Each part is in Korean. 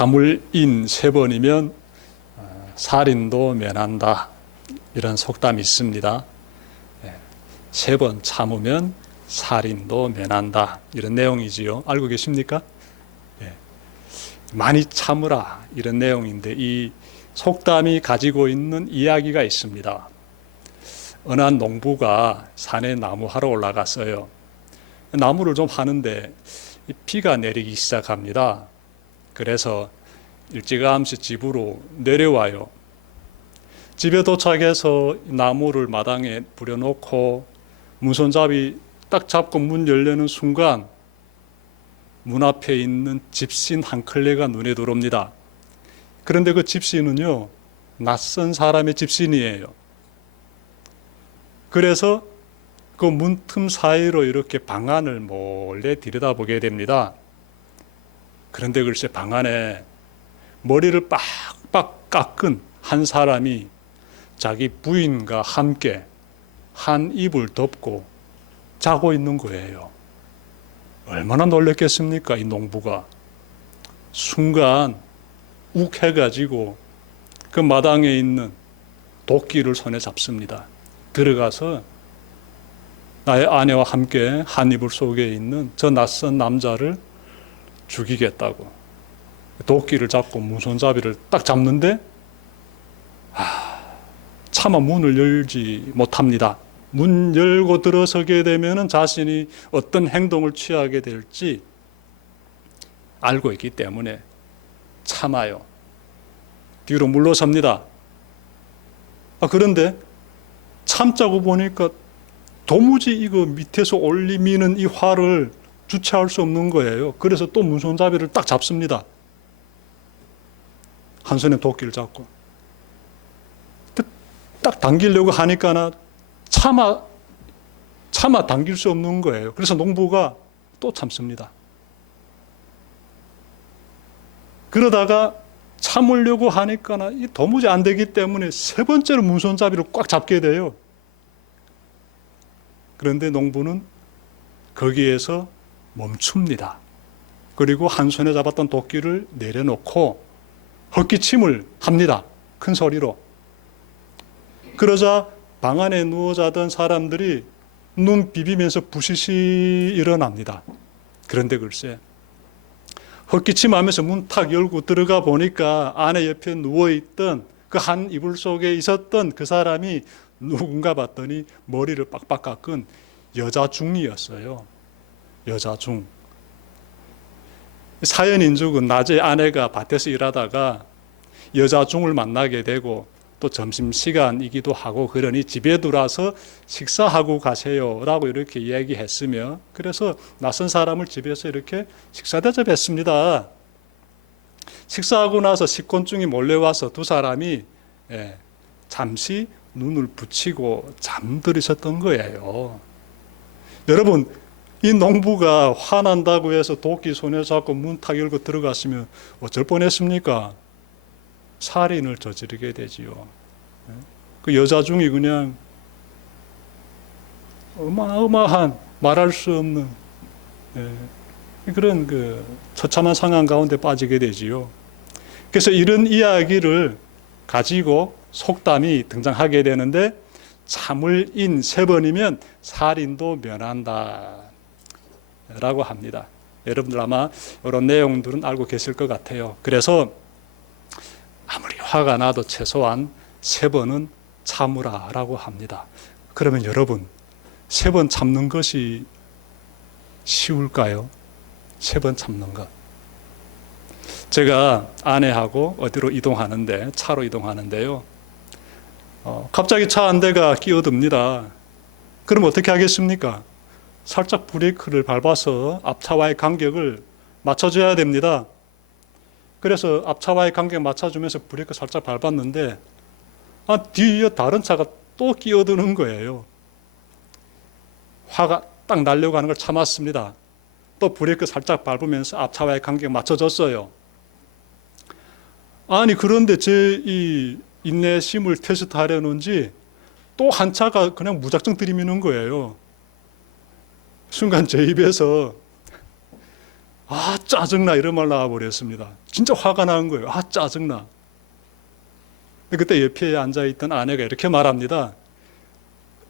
참을 인 3번이면 살인도 면한다. 이런 속담이 있습니다. 3번 참으면 살인도 면한다. 이런 내용이지요. 알고 계십니까? 많이 참으라. 이런 내용인데 이 속담이 가지고 있는 이야기가 있습니다. 어느 한 농부가 산에 나무하러 올라갔어요. 나무를 좀 하는데 비가 내리기 시작합니다. 그래서 일찌감치 집으로 내려와요. 집에 도착해서 나무를 마당에 부려놓고 문손잡이 딱 잡고 문 열려는 순간 문 앞에 있는 집신 한 클레가 눈에 들어옵니다. 그런데 그 집신은요, 낯선 사람의 집신이에요. 그래서 그 문틈 사이로 이렇게 방 안을 몰래 들여다보게 됩니다. 그런데 글쎄 방 안에 머리를 빡빡 깎은 한 사람이 자기 부인과 함께 한 이불 덮고 자고 있는 거예요. 얼마나 놀랐겠습니까, 이 농부가. 순간 욱 해가지고 그 마당에 있는 도끼를 손에 잡습니다. 들어가서 나의 아내와 함께 한 이불 속에 있는 저 낯선 남자를 죽이겠다고 도끼를 잡고 문손잡이를 딱 잡는데 차마 문을 열지 못합니다. 문 열고 들어서게 되면 자신이 어떤 행동을 취하게 될지 알고 있기 때문에 참아요. 뒤로 물러섭니다. 그런데 참자고 보니까 도무지 이거 밑에서 올리미는 이 화를 주체할 수 없는 거예요. 그래서 또 문손잡이를 딱 잡습니다. 한 손에 도끼를 잡고 딱 당기려고 하니까 차마 당길 수 없는 거예요. 그래서 농부가 또 참습니다. 그러다가 참으려고 하니까 도무지 안 되기 때문에 3번째로 문손잡이를 꽉 잡게 돼요. 그런데 농부는 거기에서 멈춥니다. 그리고 한 손에 잡았던 도끼를 내려놓고 헛기침을 합니다. 큰 소리로. 그러자 방 안에 누워 자던 사람들이 눈 비비면서 부시시 일어납니다. 그런데 글쎄 헛기침하면서 문 탁 열고 들어가 보니까 아내 옆에 누워있던 그 한 이불 속에 있었던 그 사람이 누군가 봤더니 머리를 빡빡 깎은 여자 중이었어요. 여자 중. 사연인죽은 낮에 아내가 밭에서 일하다가 여자 중을 만나게 되고 또 점심시간이기도 하고 그러니 집에 들어와서 식사하고 가세요라고 이렇게 얘기했으며 그래서 낯선 사람을 집에서 이렇게 식사 대접했습니다. 식사하고 나서 식곤증이 몰래 와서 두 사람이 잠시 눈을 붙이고 잠들으셨던 거예요. 여러분, 이 농부가 화난다고 해서 도끼 손에 잡고 문 탁 열고 들어갔으면 어쩔 뻔했습니까? 살인을 저지르게 되지요. 그 여자 중이 그냥 어마어마한 말할 수 없는 그런 그 처참한 상황 가운데 빠지게 되지요. 그래서 이런 이야기를 가지고 속담이 등장하게 되는데 참을 인 3번이면 살인도 면한다 라고 합니다. 여러분들 아마 이런 내용들은 알고 계실 것 같아요. 그래서 아무리 화가 나도 최소한 3번은 참으라 라고 합니다. 그러면 여러분 3번 참는 것이 쉬울까요? 3번 참는 것. 제가 아내하고 어디로 이동하는데 차로 이동하는데요. 갑자기 차 한 대가 끼어듭니다. 그럼 어떻게 하겠습니까? 살짝 브레이크를 밟아서 앞차와의 간격을 맞춰줘야 됩니다. 그래서 앞차와의 간격 맞춰주면서 브레이크 살짝 밟았는데 뒤에 다른 차가 또 끼어드는 거예요. 화가 딱 나려고 하는 걸 참았습니다. 또 브레이크 살짝 밟으면서 앞차와의 간격 맞춰줬어요. 아니 그런데 제 이 인내심을 테스트 하려는지 또 한 차가 그냥 무작정 들이미는 거예요. 순간 제 입에서 아 짜증나 이런 말 나와버렸습니다. 진짜 화가 난 거예요. 아 짜증나. 그때 옆에 앉아있던 아내가 이렇게 말합니다.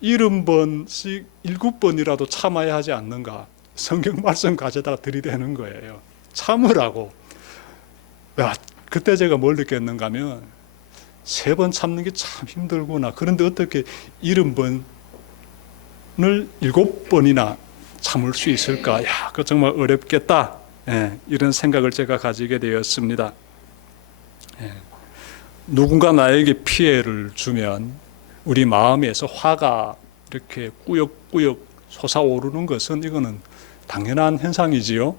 70번씩 7번이라도 참아야 하지 않는가. 성경 말씀 가져다가 들이대는 거예요. 참으라고. 야, 그때 제가 뭘 느꼈는가 하면 3번 참는 게 참 힘들구나. 그런데 어떻게 70번을 7번이나 참을 수 있을까? 야, 그거 정말 어렵겠다. 예, 이런 생각을 제가 가지게 되었습니다. 예, 누군가 나에게 피해를 주면 우리 마음에서 화가 이렇게 꾸역꾸역 솟아오르는 것은 이거는 당연한 현상이지요.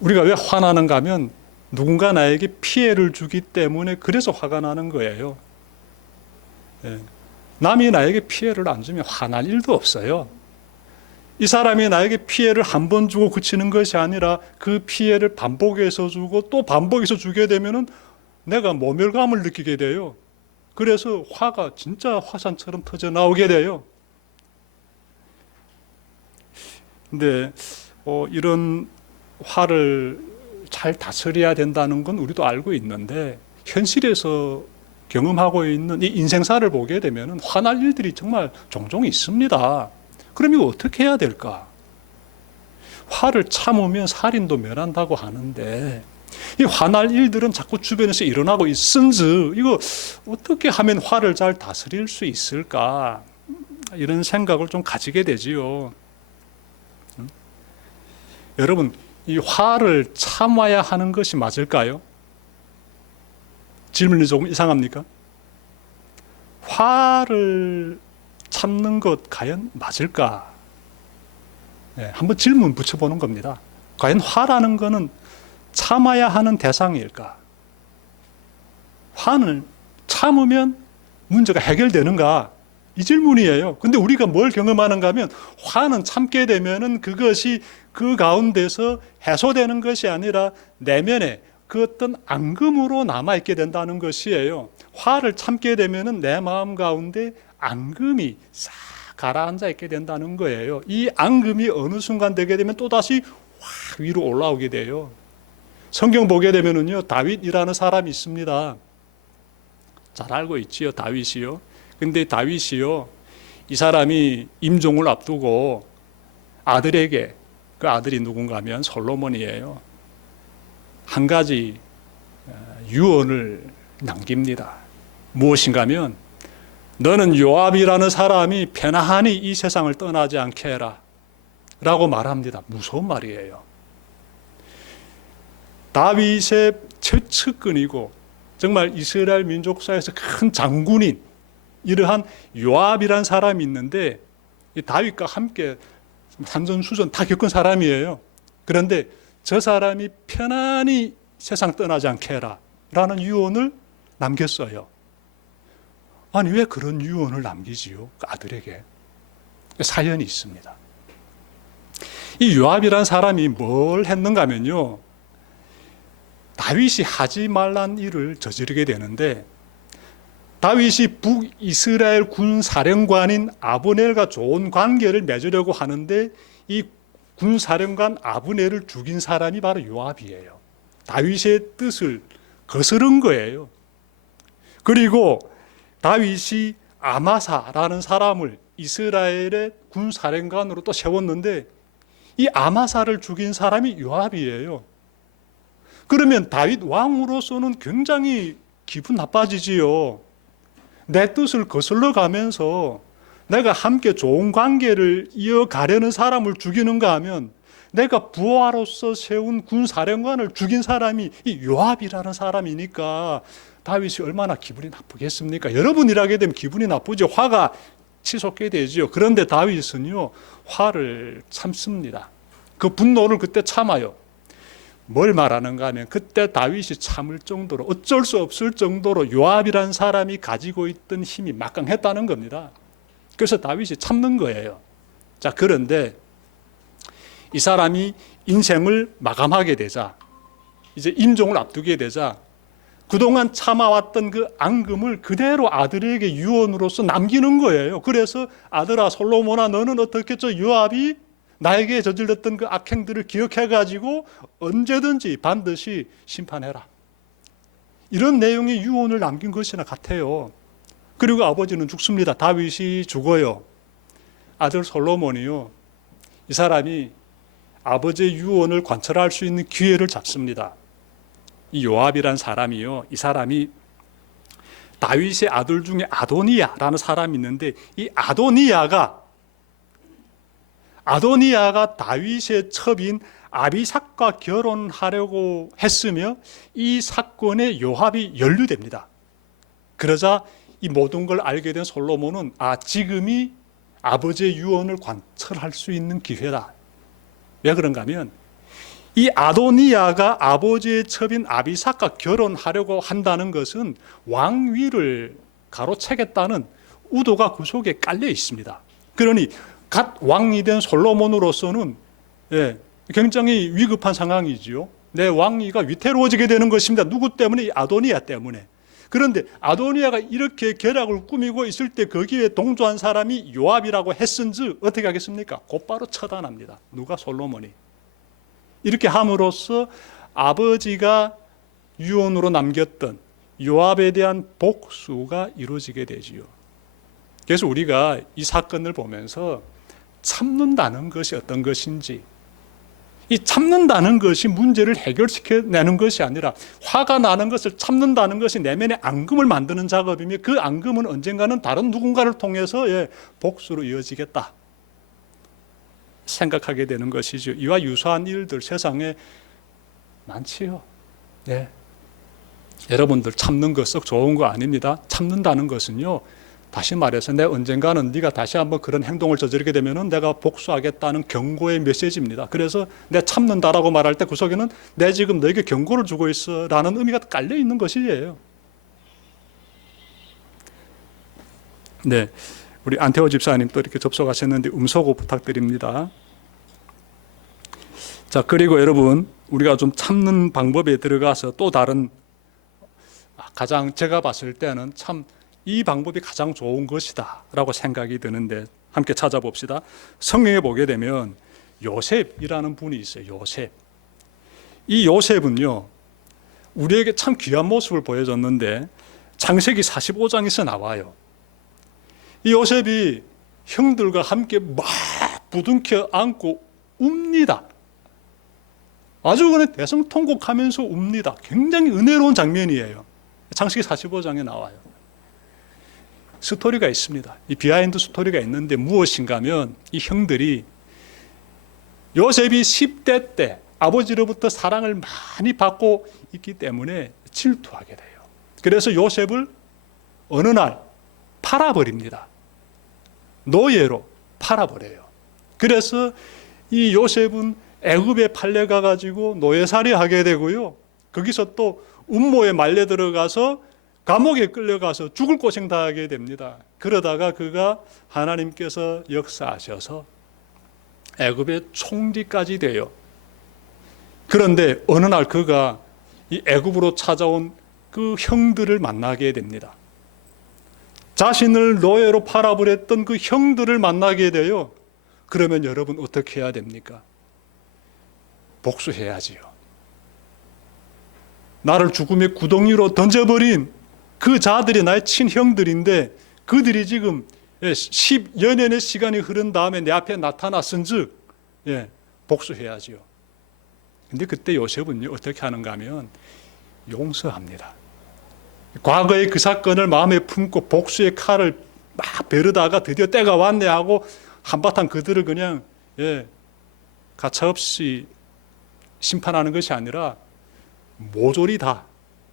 우리가 왜 화나는가 하면 누군가 나에게 피해를 주기 때문에 그래서 화가 나는 거예요. 예. 남이 나에게 피해를 안 주면 화날 일도 없어요. 이 사람이 나에게 피해를 한 번 주고 그치는 것이 아니라 그 피해를 반복해서 주고 또 반복해서 주게 되면은 내가 모멸감을 느끼게 돼요. 그래서 화가 진짜 화산처럼 터져 나오게 돼요. 근데 이런 화를 잘 다스려야 된다는 건 우리도 알고 있는데 현실에서 경험하고 있는 이 인생사를 보게 되면 화날 일들이 정말 종종 있습니다. 그럼 이거 어떻게 해야 될까? 화를 참으면 살인도 면한다고 하는데 이 화날 일들은 자꾸 주변에서 일어나고 있은지 이거 어떻게 하면 화를 잘 다스릴 수 있을까? 이런 생각을 좀 가지게 되지요. 여러분, 이 화를 참아야 하는 것이 맞을까요? 질문이 조금 이상합니까? 화를 참는 것 과연 맞을까? 네, 한번 질문 붙여보는 겁니다. 과연 화라는 것은 참아야 하는 대상일까? 화는 참으면 문제가 해결되는가? 이 질문이에요. 근데 우리가 뭘 경험하는가 하면 화는 참게 되면은 그것이 그 가운데서 해소되는 것이 아니라 내면에 그 어떤 앙금으로 남아있게 된다는 것이에요. 화를 참게 되면은 내 마음 가운데 앙금이 싹 가라앉아 있게 된다는 거예요. 이 앙금이 어느 순간 되게 되면 또다시 확 위로 올라오게 돼요. 성경 보게 되면은요, 다윗이라는 사람이 있습니다. 잘 알고 있지요, 다윗이요. 근데 다윗이요, 이 사람이 임종을 앞두고 아들에게, 그 아들이 누군가 하면 솔로몬이에요. 한 가지 유언을 남깁니다. 무엇인가 하면 너는 요압이라는 사람이 편안히 이 세상을 떠나지 않게 해라 라고 말합니다. 무서운 말이에요. 다윗의 최측근이고 정말 이스라엘 민족사에서 큰 장군인 이러한 요압이라는 사람이 있는데 이 다윗과 함께 산전수전 다 겪은 사람이에요. 그런데 저 사람이 편안히 세상 떠나지 않게 해라 라는 유언을 남겼어요. 아니 왜 그런 유언을 남기지요? 그 아들에게. 사연이 있습니다. 이 요압이라는 사람이 뭘 했는가 하면요, 다윗이 하지 말란 일을 저지르게 되는데 다윗이 북이스라엘 군사령관인 아브넬과 좋은 관계를 맺으려고 하는데 이 군사령관 아브넬을 죽인 사람이 바로 요압이에요. 다윗의 뜻을 거스른 거예요. 그리고 다윗이 아마사라는 사람을 이스라엘의 군사령관으로 또 세웠는데 이 아마사를 죽인 사람이 요압이에요. 그러면 다윗 왕으로서는 굉장히 기분 나빠지지요. 내 뜻을 거슬러 가면서 내가 함께 좋은 관계를 이어가려는 사람을 죽이는가 하면 내가 부하로서 세운 군사령관을 죽인 사람이 이 요압이라는 사람이니까 다윗이 얼마나 기분이 나쁘겠습니까? 여러분 일하게 되면 기분이 나쁘죠. 화가 치솟게 되죠. 그런데 다윗은요, 화를 참습니다. 그 분노를 그때 참아요. 뭘 말하는가 하면 그때 다윗이 참을 정도로 어쩔 수 없을 정도로 요압이라는 사람이 가지고 있던 힘이 막강했다는 겁니다. 그래서 다윗이 참는 거예요. 자, 그런데 이 사람이 인생을 마감하게 되자, 이제 임종을 앞두게 되자 그동안 참아왔던 그 앙금을 그대로 아들에게 유언으로서 남기는 거예요. 그래서 아들아 솔로몬아 너는 어떻겠죠? 요압이 나에게 저질렀던 그 악행들을 기억해가지고 언제든지 반드시 심판해라. 이런 내용의 유언을 남긴 것이나 같아요. 그리고 아버지는 죽습니다. 다윗이 죽어요. 아들 솔로몬이요, 이 사람이 아버지의 유언을 관철할 수 있는 기회를 잡습니다. 이 요압이란 사람이요, 이 사람이 다윗의 아들 중에 아도니아라는 사람이 있는데, 이 아도니아가 다윗의 첩인 아비삭과 결혼하려고 했으며 이 사건에 요압이 연루됩니다. 그러자 이 모든 걸 알게 된 솔로몬은 지금이 아버지의 유언을 관철할 수 있는 기회다. 왜 그런가 하면 이 아도니아가 아버지의 첩인 아비삭과 결혼하려고 한다는 것은 왕위를 가로채겠다는 의도가 그 속에 깔려 있습니다. 그러니 갓 왕이 된 솔로몬으로서는 굉장히 위급한 상황이지요. 내 왕위가 위태로워지게 되는 것입니다. 누구 때문에? 이 아도니아 때문에. 그런데 아도니아가 이렇게 계략을 꾸미고 있을 때 거기에 동조한 사람이 요압이라고 했은지 어떻게 하겠습니까? 곧바로 처단합니다. 누가? 솔로몬이. 이렇게 함으로써 아버지가 유언으로 남겼던 요압에 대한 복수가 이루어지게 되지요. 그래서 우리가 이 사건을 보면서 참는다는 것이 어떤 것인지, 이 참는다는 것이 문제를 해결시켜내는 것이 아니라 화가 나는 것을 참는다는 것이 내면의 앙금을 만드는 작업이며 그 앙금은 언젠가는 다른 누군가를 통해서 복수로 이어지겠다 생각하게 되는 것이죠. 이와 유사한 일들 세상에 많지요. 여러분들 참는 거 썩 좋은 거 아닙니다. 참는다는 것은요, 다시 말해서 내 언젠가는 네가 다시 한번 그런 행동을 저지르게 되면은 내가 복수하겠다는 경고의 메시지입니다. 그래서 내 참는다라고 말할 때 그 속에는 내 지금 너에게 경고를 주고 있어라는 의미가 깔려 있는 것이에요. 네, 우리 안태호 집사님 또 이렇게 접속하셨는데 음소거 부탁드립니다. 자, 그리고 여러분, 우리가 좀 참는 방법에 들어가서 또 다른, 가장 제가 봤을 때는 참 이 방법이 가장 좋은 것이다 라고 생각이 드는데, 함께 찾아봅시다. 성경에 보게 되면 요셉이라는 분이 있어요. 요셉. 이 요셉은요, 우리에게 참 귀한 모습을 보여줬는데 창세기 45장에서 나와요. 이 요셉이 형들과 함께 막 부둥켜 안고 웁니다. 아주 그냥 대성통곡하면서 웁니다. 굉장히 은혜로운 장면이에요. 창세기 45장에 나와요. 스토리가 있습니다. 이 비하인드 스토리가 있는데 무엇인가 하면 이 형들이 요셉이 10대 때 아버지로부터 사랑을 많이 받고 있기 때문에 질투하게 돼요. 그래서 요셉을 어느 날 팔아버립니다. 노예로 팔아버려요. 그래서 이 요셉은 애굽에 팔려가 가지고 노예살이 하게 되고요. 거기서 또 음모에 말려 들어가서 감옥에 끌려가서 죽을 고생 당하게 됩니다. 그러다가 그가 하나님께서 역사하셔서 애굽의 총리까지 돼요. 그런데 어느 날 그가 이 애굽으로 찾아온 그 형들을 만나게 됩니다. 자신을 노예로 팔아버렸던 그 형들을 만나게 돼요. 그러면 여러분 어떻게 해야 됩니까? 복수해야지요. 나를 죽음의 구덩이로 던져버린 그 자들이 나의 친형들인데 그들이 지금 10여 년의 시간이 흐른 다음에 내 앞에 나타났은즉 복수해야지요. 근데 그때 요셉은요, 어떻게 하는가 하면 용서합니다. 과거의 그 사건을 마음에 품고 복수의 칼을 막 베르다가 드디어 때가 왔네 하고 한바탕 그들을 그냥 가차없이 심판하는 것이 아니라 모조리 다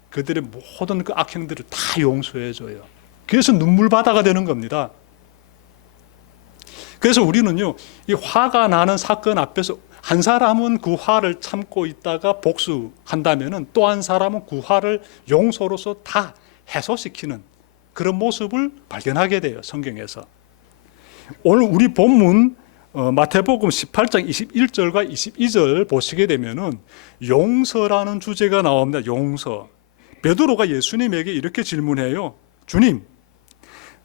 그들의 모든 그 악행들을 다 용서해줘요. 그래서 눈물바다가 되는 겁니다. 그래서 우리는요, 이 화가 나는 사건 앞에서 한 사람은 그 화를 참고 있다가 복수한다면은 또 한 사람은 그 화를 용서로서 다 해소시키는 그런 모습을 발견하게 돼요, 성경에서. 오늘 우리 본문 마태복음 18장 21절과 22절 보시게 되면은 용서라는 주제가 나옵니다. 용서. 베드로가 예수님에게 이렇게 질문해요. 주님,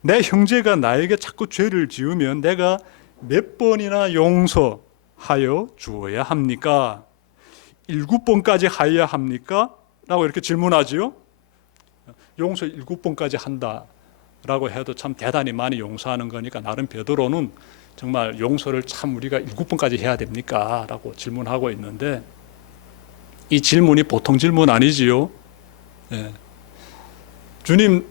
내 형제가 나에게 자꾸 죄를 지으면 내가 몇 번이나 용서해야 하여 주어야 합니까? 7번까지 하여야 합니까? 라고 이렇게 질문하지요. 용서 7번까지 한다라고 해도 참 대단히 많이 용서하는 거니까 나름 베드로는 정말 용서를 참 우리가 7번까지 해야 됩니까? 라고 질문하고 있는데 이 질문이 보통 질문 아니지요. 예. 주님,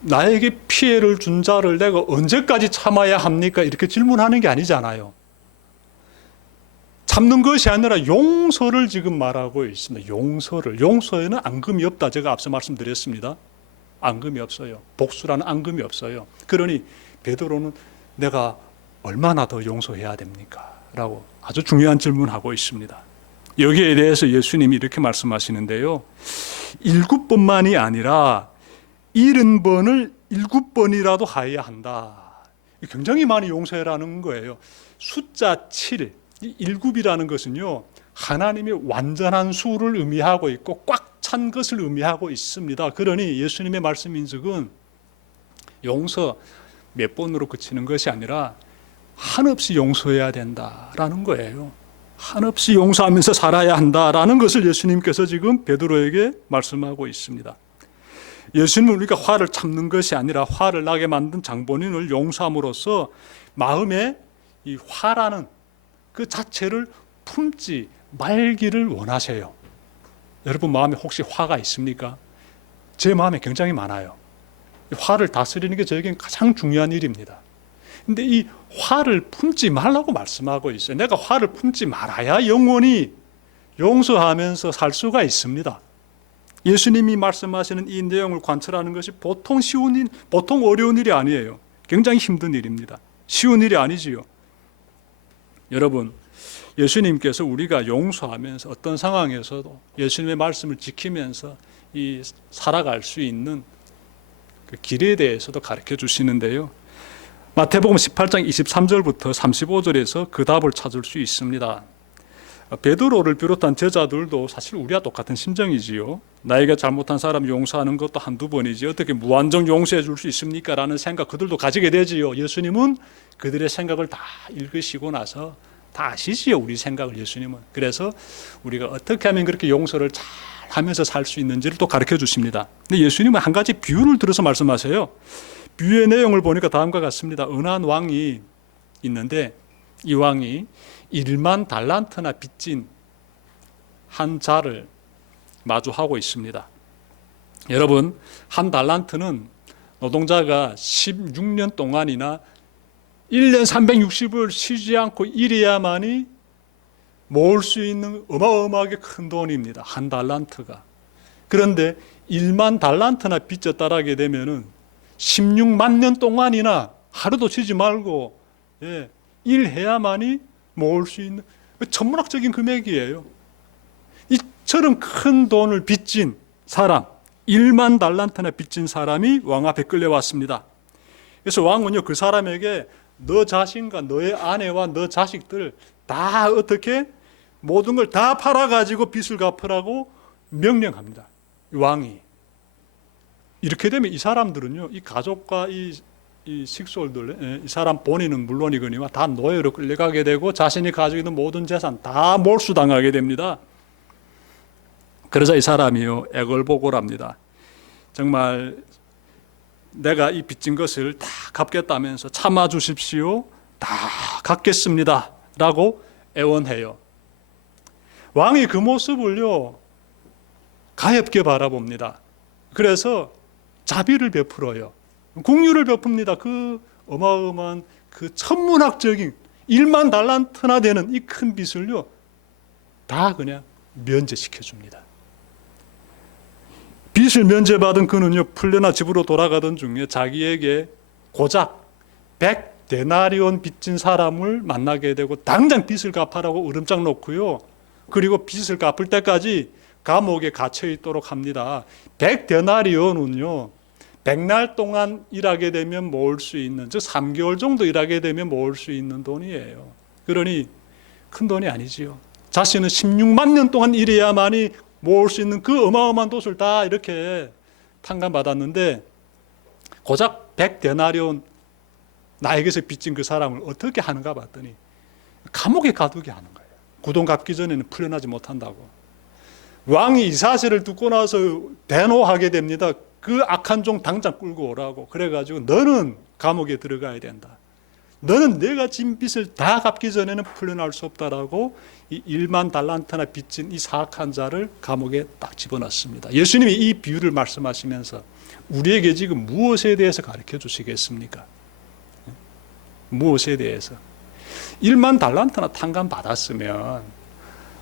나에게 피해를 준 자를 내가 언제까지 참아야 합니까? 이렇게 질문하는 게 아니잖아요. 참는 것이 아니라 용서를 지금 말하고 있습니다. 용서에는 앙금이 없다. 제가 앞서 말씀드렸습니다. 앙금이 없어요. 복수라는 앙금이 없어요. 그러니 베드로는 내가 얼마나 더 용서해야 됩니까? 라고 아주 중요한 질문하고 있습니다. 여기에 대해서 예수님이 이렇게 말씀하시는데요. 7번만이 아니라 70번을 7번이라도 하여야 한다. 굉장히 많이 용서해라는 거예요. 숫자 7, 이 7이라는 것은요, 하나님의 완전한 수를 의미하고 있고 꽉 찬 것을 의미하고 있습니다. 그러니 예수님의 말씀인즉은 용서 몇 번으로 그치는 것이 아니라 한없이 용서해야 된다라는 거예요. 한없이 용서하면서 살아야 한다라는 것을 예수님께서 지금 베드로에게 말씀하고 있습니다. 예수님은 우리가 화를 참는 것이 아니라 화를 나게 만든 장본인을 용서함으로써 마음에 이 화라는 그 자체를 품지 말기를 원하세요. 여러분 마음에 혹시 화가 있습니까? 제 마음에 굉장히 많아요. 화를 다스리는 게 저에겐 가장 중요한 일입니다. 근데 이 화를 품지 말라고 말씀하고 있어요. 내가 화를 품지 말아야 영원히 용서하면서 살 수가 있습니다. 예수님이 말씀하시는 이 내용을 관철하는 것이 보통 어려운 일이 아니에요. 굉장히 힘든 일입니다. 쉬운 일이 아니지요. 여러분, 예수님께서 우리가 용서하면서 어떤 상황에서도 예수님의 말씀을 지키면서 살아갈 수 있는 그 길에 대해서도 가르쳐 주시는데요. 마태복음 18장 23절부터 35절에서 그 답을 찾을 수 있습니다. 베드로를 비롯한 제자들도 사실 우리와 똑같은 심정이지요. 나에게 잘못한 사람 용서하는 것도 한두 번이지 어떻게 무한정 용서해 줄 수 있습니까? 라는 생각 그들도 가지게 되지요. 예수님은 그들의 생각을 다 읽으시고 나서 다 아시지요. 우리 생각을 예수님은. 그래서 우리가 어떻게 하면 그렇게 용서를 잘 하면서 살 수 있는지를 또 가르쳐 주십니다. 근데 예수님은 한 가지 비유를 들어서 말씀하세요. 비유의 내용을 보니까 다음과 같습니다. 은한 왕이 있는데 이 왕이 1만 달란트나 빚진 한 자를 마주하고 있습니다. 여러분, 한 달란트는 노동자가 16년 동안이나 1년 360을 쉬지 않고 일해야만이 모을 수 있는 어마어마하게 큰 돈입니다. 한 달란트가. 그런데 1만 달란트나 빚졌다라게 되면은 16만 년 동안이나 하루도 쉬지 말고 일해야만이 모을 수 있는 천문학적인 금액이에요. 이처럼 큰 돈을 빚진 사람, 1만 달란트나 빚진 사람이 왕 앞에 끌려왔습니다. 그래서 왕은요, 그 사람에게 너 자신과 너의 아내와 너 자식들 다 어떻게 모든 걸 다 팔아가지고 빚을 갚으라고 명령합니다. 왕이. 이렇게 되면 이 사람들은요, 이 가족과 이 식솔들, 이 사람 본인은 물론이거니와 다 노예로 끌려가게 되고 자신이 가지고 있는 모든 재산 다 몰수당하게 됩니다. 그래서 이 사람이요, 애걸복걸합니다. 정말 내가 이 빚진 것을 다 갚겠다면서 참아 주십시오. 다 갚겠습니다. 라고 애원해요. 왕이 그 모습을요, 가엾게 바라봅니다. 그래서 자비를 베풀어요. 긍휼을 베풉니다. 그 어마어마한 그 천문학적인 1만 달란트나 되는 이 큰 빚을요, 다 그냥 면제시켜 줍니다. 빚을 면제받은 그는요, 풀려나 집으로 돌아가던 중에 자기에게 고작 100데나리온 빚진 사람을 만나게 되고 당장 빚을 갚아라고 으름장 놓고요, 그리고 빚을 갚을 때까지 감옥에 갇혀 있도록 합니다. 100데나리온은요 100날 동안 일하게 되면 모을 수 있는, 즉 3개월 정도 일하게 되면 모을 수 있는 돈이에요. 그러니 큰 돈이 아니지요. 자신은 16만 년 동안 일해야만이 모을 수 있는 그 어마어마한 돈을 다 이렇게 탕감받았는데 고작 100데나리온 나에게서 빚진 그 사람을 어떻게 하는가 봤더니 감옥에 가두게 하는 거예요. 구돈 갚기 전에는 풀려나지 못한다고. 왕이 이 사실을 듣고 나서 대노하게 됩니다. 그 악한 종 당장 끌고 오라고. 그래가지고 너는 감옥에 들어가야 된다. 너는 내가 진 빚을 다 갚기 전에는 풀려날 수 없다라고 이 1만 달란트나 빚진 이 사악한 자를 감옥에 딱 집어넣습니다. 예수님이 이 비유를 말씀하시면서 우리에게 지금 무엇에 대해서 가르쳐 주시겠습니까? 무엇에 대해서? 1만 달란트나 탕감 받았으면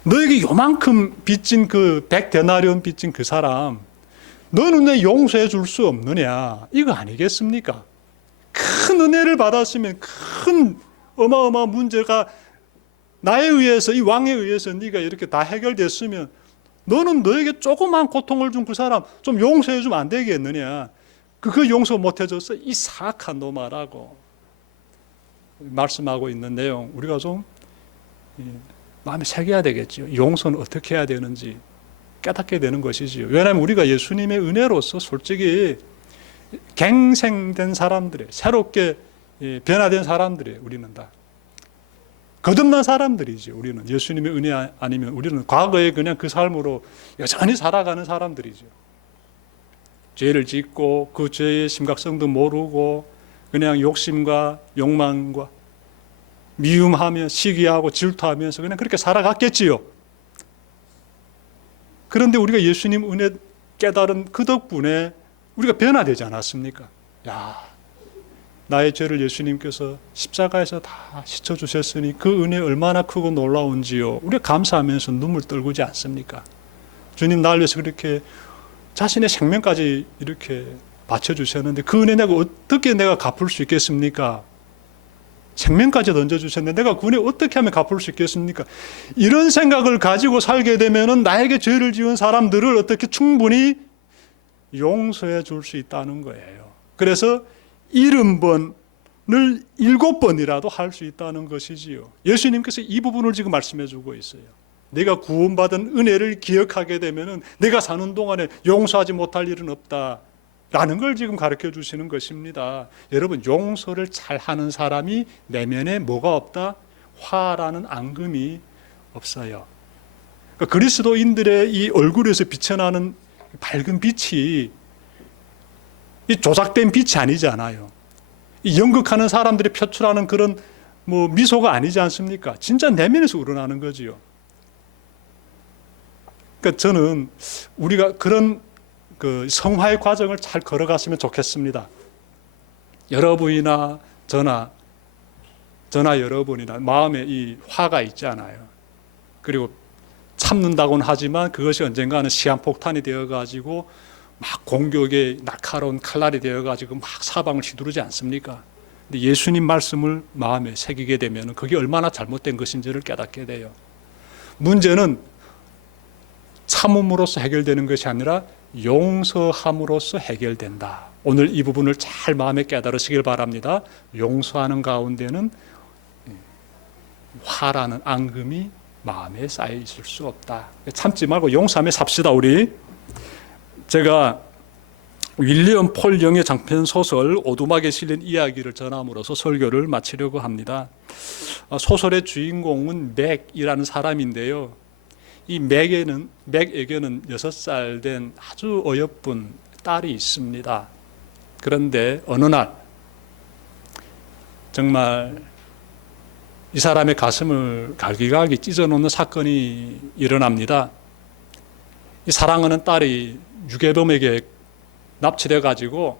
너에게 요만큼 빚진 그 100데나리온 빚진 그 사람 너는 왜 용서해 줄 수 없느냐? 이거 아니겠습니까? 큰 은혜를 받았으면 큰 어마어마한 문제가 나에 의해서 이 왕에 의해서 네가 이렇게 다 해결됐으면 너는 너에게 조그만 고통을 준 그 사람 좀 용서해 주면 안 되겠느냐? 그 용서 못 해줬어? 이 사악한 놈아라고 말씀하고 있는 내용 우리가 좀 마음에 새겨야 되겠죠. 용서는 어떻게 해야 되는지 깨닫게 되는 것이지요. 왜냐하면 우리가 예수님의 은혜로서 솔직히 갱생된 사람들이 새롭게 변화된 사람들이 우리는 다 거듭난 사람들이지. 우리는 예수님의 은혜 아니면 우리는 과거에 그냥 그 삶으로 여전히 살아가는 사람들이죠. 죄를 짓고 그 죄의 심각성도 모르고 그냥 욕심과 욕망과 미움하며 시기하고 질투하면서 그냥 그렇게 살아갔겠지요. 그런데 우리가 예수님 은혜 깨달은 그 덕분에 우리가 변화되지 않았습니까? 야, 나의 죄를 예수님께서 십자가에서 다 씻어주셨으니 그 은혜 얼마나 크고 놀라운지요. 우리가 감사하면서 눈물 떨구지 않습니까? 주님 날 위해서 그렇게 자신의 생명까지 이렇게 바쳐주셨는데 그 은혜 내가 어떻게 내가 갚을 수 있겠습니까? 생명까지 던져주셨는데 내가 그 은혜 어떻게 하면 갚을 수 있겠습니까? 이런 생각을 가지고 살게 되면 나에게 죄를 지은 사람들을 어떻게 충분히 용서해 줄 수 있다는 거예요. 그래서 70번을 7번이라도 할 수 있다는 것이지요. 예수님께서 이 부분을 지금 말씀해 주고 있어요. 내가 구원받은 은혜를 기억하게 되면 내가 사는 동안에 용서하지 못할 일은 없다 라는 걸 지금 가르쳐 주시는 것입니다. 여러분, 용서를 잘하는 사람이 내면에 뭐가 없다? 화라는 앙금이 없어요. 그러니까 그리스도인들의 이 얼굴에서 비쳐나는 밝은 빛이 이 조작된 빛이 아니잖아요. 이 연극하는 사람들이 표출하는 그런 미소가 아니지 않습니까? 진짜 내면에서 우러나는 거지요. 그러니까 저는 우리가 그런 그 성화의 과정을 잘 걸어갔으면 좋겠습니다. 여러분이나 저나 여러분이나 마음에 이 화가 있잖아요. 그리고 참는다고는 하지만 그것이 언젠가는 시한폭탄이 되어가지고 막 공격의 날카로운 칼날이 되어가지고 막 사방을 휘두르지 않습니까? 근데 예수님 말씀을 마음에 새기게 되면 그게 얼마나 잘못된 것인지를 깨닫게 돼요. 문제는 참음으로써 해결되는 것이 아니라 용서함으로써 해결된다. 오늘 이 부분을 잘 마음에 깨달으시길 바랍니다. 용서하는 가운데는 화라는 앙금이 마음에 쌓여 있을 수 없다. 참지 말고 용서하며 삽시다. 우리 제가 윌리엄 폴 영의 장편 소설 오두막에 실린 이야기를 전함으로써 설교를 마치려고 합니다. 소설의 주인공은 맥이라는 사람인데요. 이 맥에게는 6살 된 아주 어여쁜 딸이 있습니다. 그런데 어느 날 정말 이 사람의 가슴을 갈기갈기 찢어놓는 사건이 일어납니다. 이 사랑하는 딸이 유괴범에게 납치돼 가지고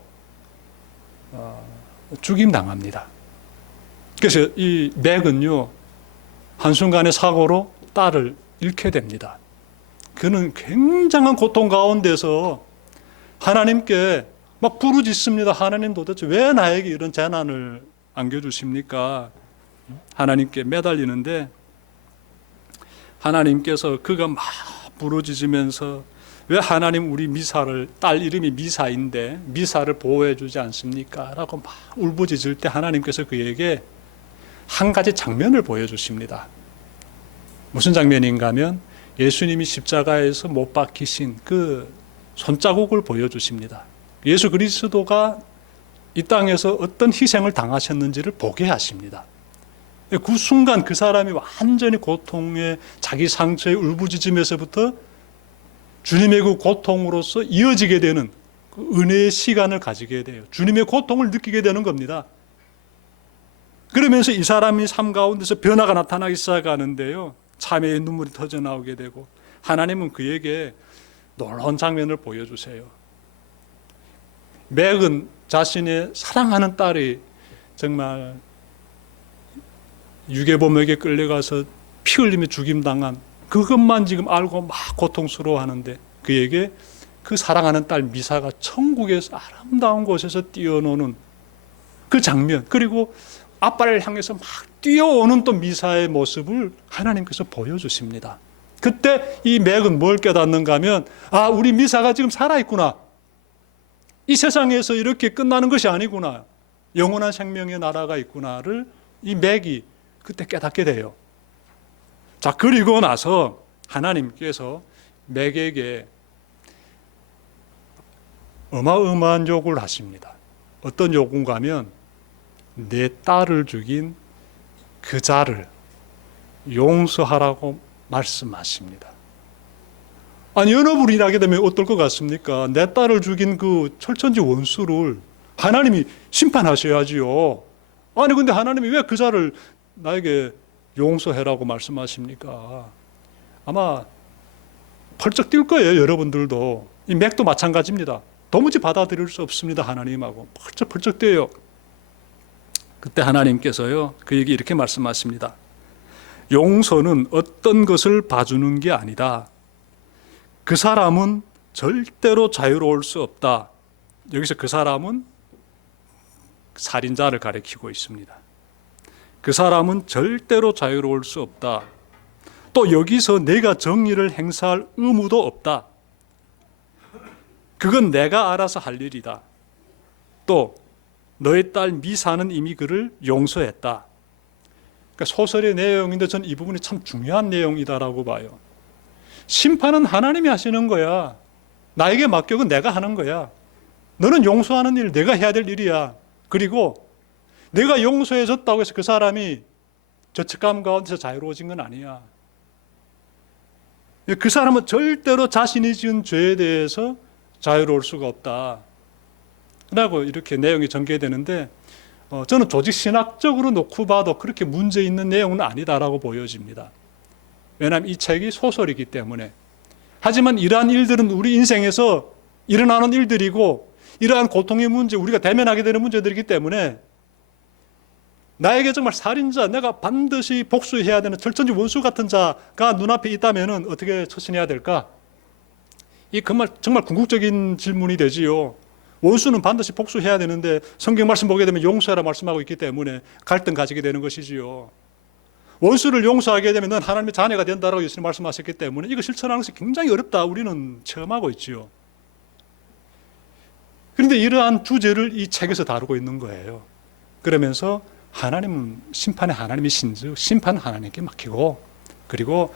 죽임당합니다. 그래서 이 맥은요 한순간의 사고로 딸을 잃게 됩니다. 그는 굉장한 고통 가운데서 하나님께 막 부르짖습니다. 하나님 도대체 왜 나에게 이런 재난을 안겨주십니까? 하나님께 매달리는데 하나님께서 그가 막 부르짖으면서 왜 하나님 우리 미사를, 딸 이름이 미사인데 미사를 보호해 주지 않습니까? 라고 막 울부짖을 때 하나님께서 그에게 한 가지 장면을 보여주십니다. 무슨 장면인가 하면 예수님이 십자가에서 못 박히신 그 손자국을 보여주십니다. 예수 그리스도가 이 땅에서 어떤 희생을 당하셨는지를 보게 하십니다. 그 순간 그 사람이 완전히 고통에 자기 상처의 울부짖음에서부터 주님의 그 고통으로서 이어지게 되는 그 은혜의 시간을 가지게 돼요. 주님의 고통을 느끼게 되는 겁니다. 그러면서 이 사람이 삶 가운데서 변화가 나타나기 시작하는데요. 참회의 눈물이 터져 나오게 되고 하나님은 그에게 놀라운 장면을 보여주세요. 맥은 자신의 사랑하는 딸이 정말 유괴범에게 끌려가서 피 흘리며 죽임당한 그것만 지금 알고 막 고통스러워하는데 그에게 그 사랑하는 딸 미사가 천국에서 아름다운 곳에서 뛰어노는 그 장면, 그리고 아빠를 향해서 막 뛰어오는 또 미사의 모습을 하나님께서 보여주십니다. 그때 이 맥은 뭘 깨닫는가 하면, 아, 우리 미사가 지금 살아있구나. 이 세상에서 이렇게 끝나는 것이 아니구나. 영원한 생명의 나라가 있구나를 이 맥이 그때 깨닫게 돼요. 자, 그리고 나서 하나님께서 맥에게 어마어마한 요구를 하십니다. 어떤 요구인가 하면 내 딸을 죽인 그 자를 용서하라고 말씀하십니다. 아니, 연합을 일하게 되면 어떨 것 같습니까? 내 딸을 죽인 그 철천지 원수를 하나님이 심판하셔야지요. 아니, 근데 하나님이 왜 그 자를 나에게 용서해라고 말씀하십니까? 아마 펄쩍 뛸 거예요. 여러분들도. 이 맥도 마찬가지입니다. 도무지 받아들일 수 없습니다. 하나님하고 펄쩍 뛰어요. 그때 하나님께서요, 그에게 이렇게 말씀하십니다. 용서는 어떤 것을 봐주는 게 아니다. 그 사람은 절대로 자유로울 수 없다. 여기서 그 사람은 살인자를 가리키고 있습니다. 그 사람은 절대로 자유로울 수 없다. 또 여기서 내가 정의를 행사할 의무도 없다. 그건 내가 알아서 할 일이다. 또 너의 딸 미사는 이미 그를 용서했다. 그러니까 소설의 내용인데 저는 이 부분이 참 중요한 내용이다라고 봐요. 심판은 하나님이 하시는 거야. 나에게 맡겨 내가 하는 거야. 너는 용서하는 일 내가 해야 될 일이야. 그리고 내가 용서해줬다고 해서 그 사람이 죄책감 가운데서 자유로워진 건 아니야. 그 사람은 절대로 자신이 지은 죄에 대해서 자유로울 수가 없다 라고 이렇게 내용이 전개되는데, 저는 조직 신학적으로 놓고 봐도 그렇게 문제 있는 내용은 아니다라고 보여집니다. 왜냐하면 이 책이 소설이기 때문에. 하지만 이러한 일들은 우리 인생에서 일어나는 일들이고, 이러한 고통의 문제, 우리가 대면하게 되는 문제들이기 때문에 나에게 정말 살인자, 내가 반드시 복수해야 되는 철천지 원수 같은 자가 눈앞에 있다면 어떻게 처신해야 될까? 이 정말 궁극적인 질문이 되지요. 원수는 반드시 복수해야 되는데 성경 말씀 보게 되면 용서해라 말씀하고 있기 때문에 갈등 가지게 되는 것이지요. 원수를 용서하게 되면 넌 하나님의 자녀가 된다라고 예수님 말씀하셨기 때문에 이거 실천하는 것이 굉장히 어렵다. 우리는 체험하고 있지요. 그런데 이러한 주제를 이 책에서 다루고 있는 거예요. 그러면서 하나님은 심판의 하나님이신즉 심판은 하나님께 맡기고, 그리고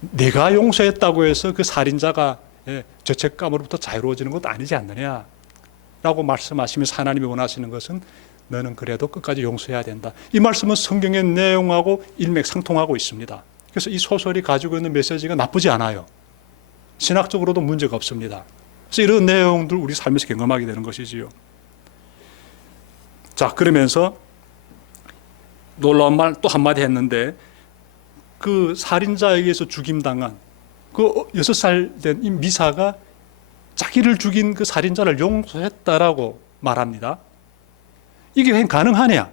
내가 용서했다고 해서 그 살인자가 죄책감으로부터 자유로워지는 것도 아니지 않느냐라고 말씀하시면서 하나님이 원하시는 것은 너는 그래도 끝까지 용서해야 된다. 이 말씀은 성경의 내용하고 일맥상통하고 있습니다. 그래서 이 소설이 가지고 있는 메시지가 나쁘지 않아요. 신학적으로도 문제가 없습니다. 그래서 이런 내용들 우리 삶에서 경험하게 되는 것이지요. 자, 그러면서 놀라운 말 또 한마디 했는데, 그 살인자에게서 죽임당한 그 6살 된 이 미사가 자기를 죽인 그 살인자를 용서했다라고 말합니다. 이게 왜 가능하냐?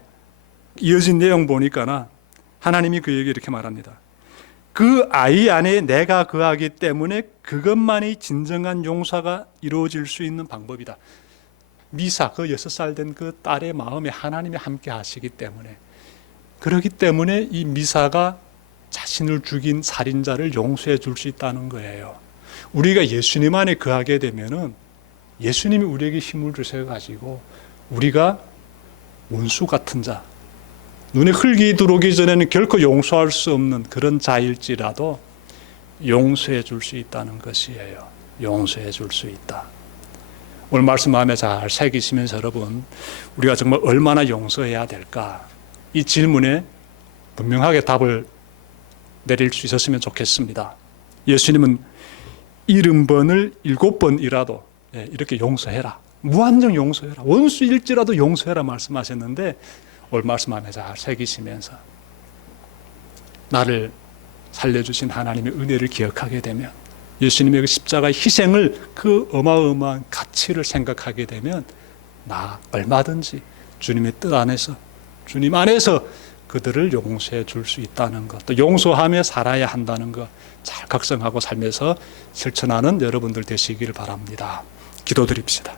이어진 내용 보니까 하나님이 그에게 이렇게 말합니다. 그 아이 안에 내가 거하기 때문에 그것만이 진정한 용서가 이루어질 수 있는 방법이다. 미사, 그 6살 된 그 딸의 마음에 하나님이 함께 하시기 때문에, 그렇기 때문에 이 미사가 자신을 죽인 살인자를 용서해 줄 수 있다는 거예요. 우리가 예수님 안에 거하게 되면은 예수님이 우리에게 힘을 주셔가지고 우리가 원수 같은 자, 눈에 흙이 들어오기 전에는 결코 용서할 수 없는 그런 자일지라도 용서해 줄 수 있다는 것이에요. 용서해 줄 수 있다. 오늘 말씀 마음에 잘 새기시면서 여러분, 우리가 정말 얼마나 용서해야 될까? 이 질문에 분명하게 답을 내릴 수 있었으면 좋겠습니다. 예수님은 70번을 7번이라도 이렇게 용서해라. 무한정 용서해라. 원수일지라도 용서해라 말씀하셨는데 오늘 말씀 안에 잘 새기시면서 나를 살려주신 하나님의 은혜를 기억하게 되면, 예수님의 그 십자가의 희생을, 그 어마어마한 가치를 생각하게 되면 나 얼마든지 주님의 뜻 안에서, 주님 안에서 그들을 용서해 줄 수 있다는 것, 또 용서하며 살아야 한다는 것 잘 각성하고 살면서 실천하는 여러분들 되시기를 바랍니다. 기도드립시다.